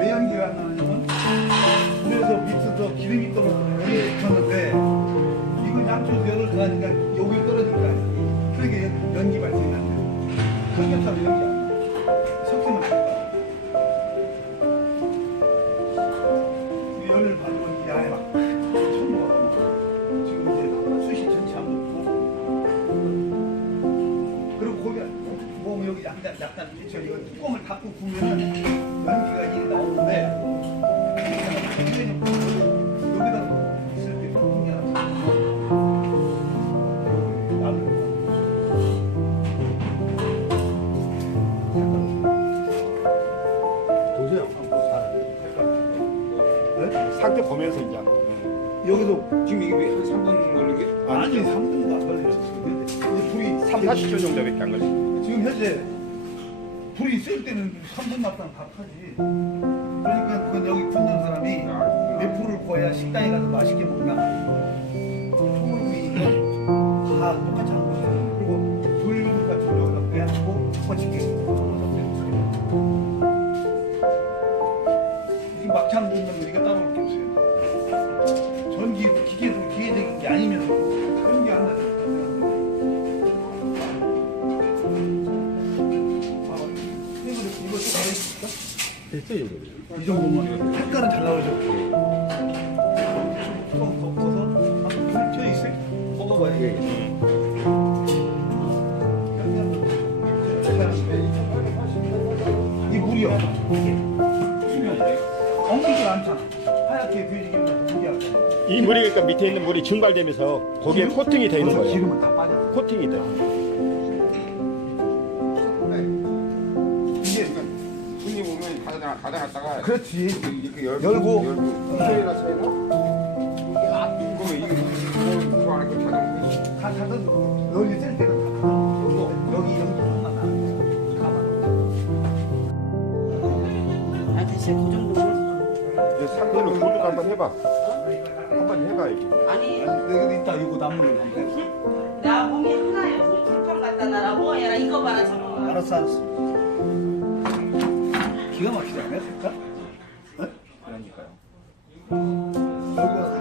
왜 연기가 안 나냐면 그래서 밑에서 기름이 떨어지 여기 약간 약간 저 이거 뚜껑을 닫고 구우면은 연기가 이리 나오는데 여기다 있을 때 풍기나 보세요. 네? 상태 보면서 이제. 여기도 지금 이게 한 3분 걸린 게? 아니 3분도 안 걸렸어요. 이제 불이 3, 40초 정도밖에 안 걸려. 지금 현재 불이 있을 때는 3분 납당 다 타지. 그러니까 그건 여기 굽는 사람이 몇 불을 구워야 식당에 가서 맛있게 먹나. 소불구이가 다 똑같이 하는 거죠. 그리고 불 같은 경우는 빼놓고 한번 지게 이 막창 굽는 우리가 따로 이거 이거 좀 알려줄까? 됐어요. 이 정도면 색깔은 잘 나오죠. 조금 덮어서 한번 펼쳐 있을 먹어봐야 되겠지. 이 물이요. 엉키질 않잖아. 하얗게 공기하고. 이 물이 그러니까 밑에 있는 물이 증발되면서 거기에 코팅이 되어 있는 거예요. 기름은 다 빠져. 코팅이 돼. 닫아, 닫아놨다가 그렇지. 이렇게 열고, 열고. 열고 소리나 차이나? 그러면 이게 그, 그 안에 그 닫아놓고 다 닫아도 여기 쓸 때는 다 닫아놓고 여기 여기 조금만 나. 아, 글쎄, 그 정도는. 이제 상태로 구독 한번 해봐. 한번 해봐 이렇게. 아니, 여기 있다 이거 나무를 한번 나 몸이 하나요. 뭐 불판 갖다 놔라. 뭐야, 나 이거 봐라, 저거 봐라. 알았어 알았어. 기가 막히지 않아요, 색깔? 네? 그러니까요. 그러니까